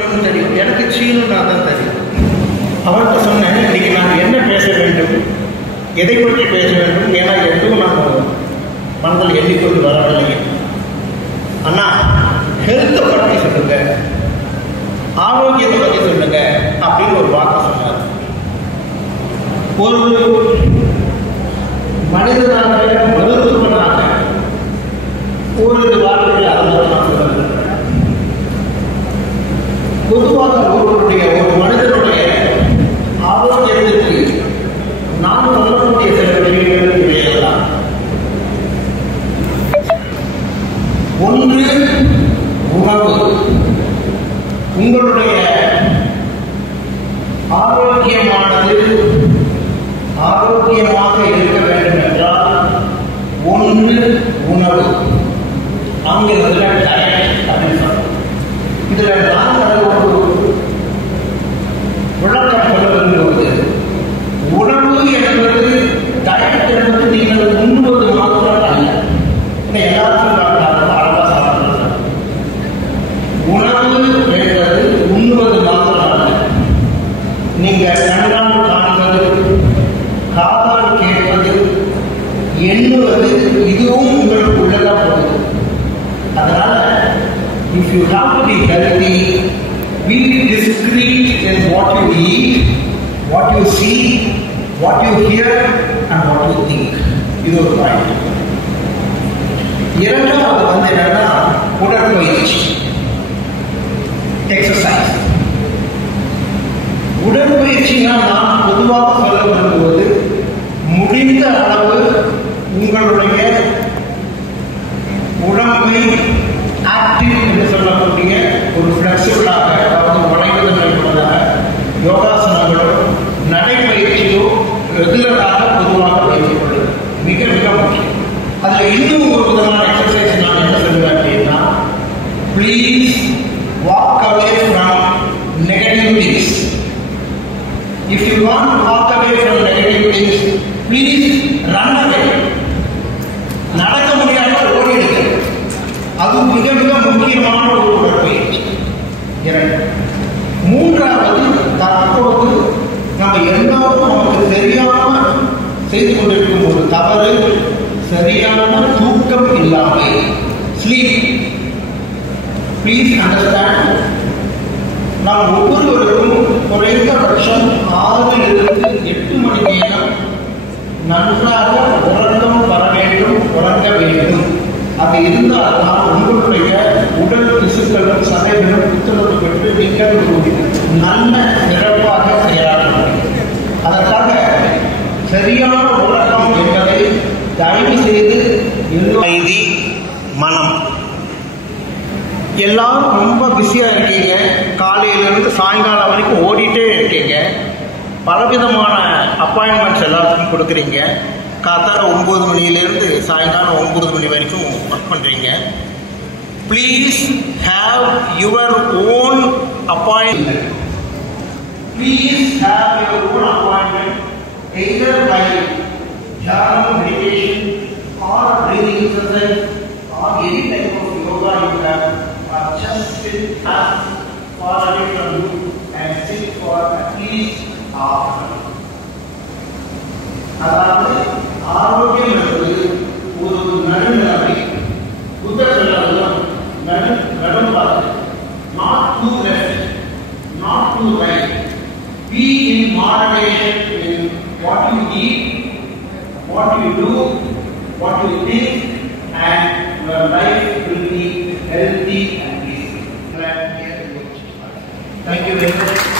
சுப்பிரமணியம் தெரியும், எனக்கு சீனுநாதன் தெரியும். அவர்கிட்ட சொன்னேன், இன்னைக்கு நான் என்ன பேச வேண்டும், எதை பற்றி பேச வேண்டும், ஏன்னா எதுவும் நான் மனதில் எண்ணிக்கொண்டு வரவில்லை. அண்ணா ஹெல்த்தை பற்றி சொல்லுங்க, ஆரோக்கியத்தை பற்றி சொல்லுங்க அப்படின்னு ஒரு வார்த்தை சொன்னார். ஒரு மனிதனாக மருத்துவனாக ஒரு வார்த்தைகள் அதனால் நான் சொல்லுகிறேன். பொதுவாக ஒருவருடைய ஒரு மனிதனுடைய ஆரோக்கியத்திற்கு நான் சொல்லக்கூடிய சில விஷயங்கள் இவையெல்லாம். ஒன்று உணவு. உங்களுடைய ஆரோக்கியமாக இருக்க வேண்டும் என்றால் ஒன்று உணவு, ஆங்கிலத்தில் டயட் அப்படின்னு சொல்றோம். இதுல நாங்கள் ஒரு விளக்கம் சொல்ல விரும்புவது, உணவு என்பது டயட் என்பது நீங்கள் உண்ணுவது மாத்திரம் அல்ல. எல்லாரும் அழகா சாப்பிடுறது. உணவு என்பது உண்ணுவது மாத்திரம் அல்ல. நீங்கள் கண்ணால் காண்பது, காதால் கேட்பது, எண்ணுவது, இதுவும் உங்களுக்கு உள்ளதான் போகுது. அதனால if you have to be healthy, be discreet in what you eat, what you see, what you hear and what you think. இது ஒரு பாயிண்ட். இரண்டாவது என்னன்னா உடற்பயிற்சி, எக்ஸசைஸ். உடற்பயிற்சினா நான் பொதுவாக சொல்ல விரும்புவது, முடிந்த அளவு உங்களுடைய உடம்பை ஆக்டிவ் என்று சொல்லக்கூடிய ஒரு ஃபிளெக்சிபிளாக, அதாவது வளைவுதல் என்பதாக யோகாசனங்களோ நடைப்பயிற்சியோ ரெகுலராக பொதுவாக பயிற்சிப்படுது மிக மிக முக்கியம். அதில் இன்னும் ஒரு விதமான எக்ஸசைஸ் நான் என்ன சொல்லுவேன் அப்படின்னா, please walk away from negative things. If you want to walk away from negative things, please run away. நடக்க முடியாமல் ஓடிடுங்க. அது மிக மிக முக்கியமான ஒரு உடற்பயிற்சி. இரண்டு. மூன்றாவது, தற்போது நம்ம எல்லாரும் நமக்கு தெரியாம செய்து கொண்டிருக்கும் ஒரு தவறு, சரியான தூக்கம் இல்லாமை, ஸ்லீப். ப்ளீஸ் அண்டர்ஸ்டாண்ட், நாம் ஒவ்வொருவருக்கும் குறைந்தபட்சம் 6 to 8 மணி நேரம் நன்றாக உறக்கம் வர வேண்டும், உறங்க வேண்டும். அது இருந்தால் தான் உங்களுடைய உடல் திசுக்களும் சதைகளும் புத்துணர்வு பெற்று நீங்கள் நல்ல சிறப்பாக செயலாற்ற முடியும். அதற்காக சரியான உறக்கம் என்பதை தயவு செய்து அமைதி, மனம். எல்லாரும் ரொம்ப பிஸியா இருக்கீங்க, காலையிலிருந்து சாயங்காலம் வரைக்கும் ஓடிட்டே இருக்கீங்க, பலவிதமான அப்பாயின்மெண்ட்ஸ் எல்லாத்துக்கும் கொடுக்குறீங்க. காத்தால 9 மணியிலிருந்து சாயங்காலம் 9 மணி வரைக்கும் ஒர்க் பண்றீங்க. Please have your own appointment. Please have your own appointment, either by தியானம், meditation or breathing exercise or any type of yoga you have, or just sit as far away from you and sit for at least half an hour. அதாவது ஆரோக்கியம் என்பது ஒரு நடுநிலை, புத்தர் சொன்னதும் நடுப்பாது. Not too left, not too right. Be in moderation in what you eat, what you do, what you think, and your life will be healthy and peaceful. Thank you very much.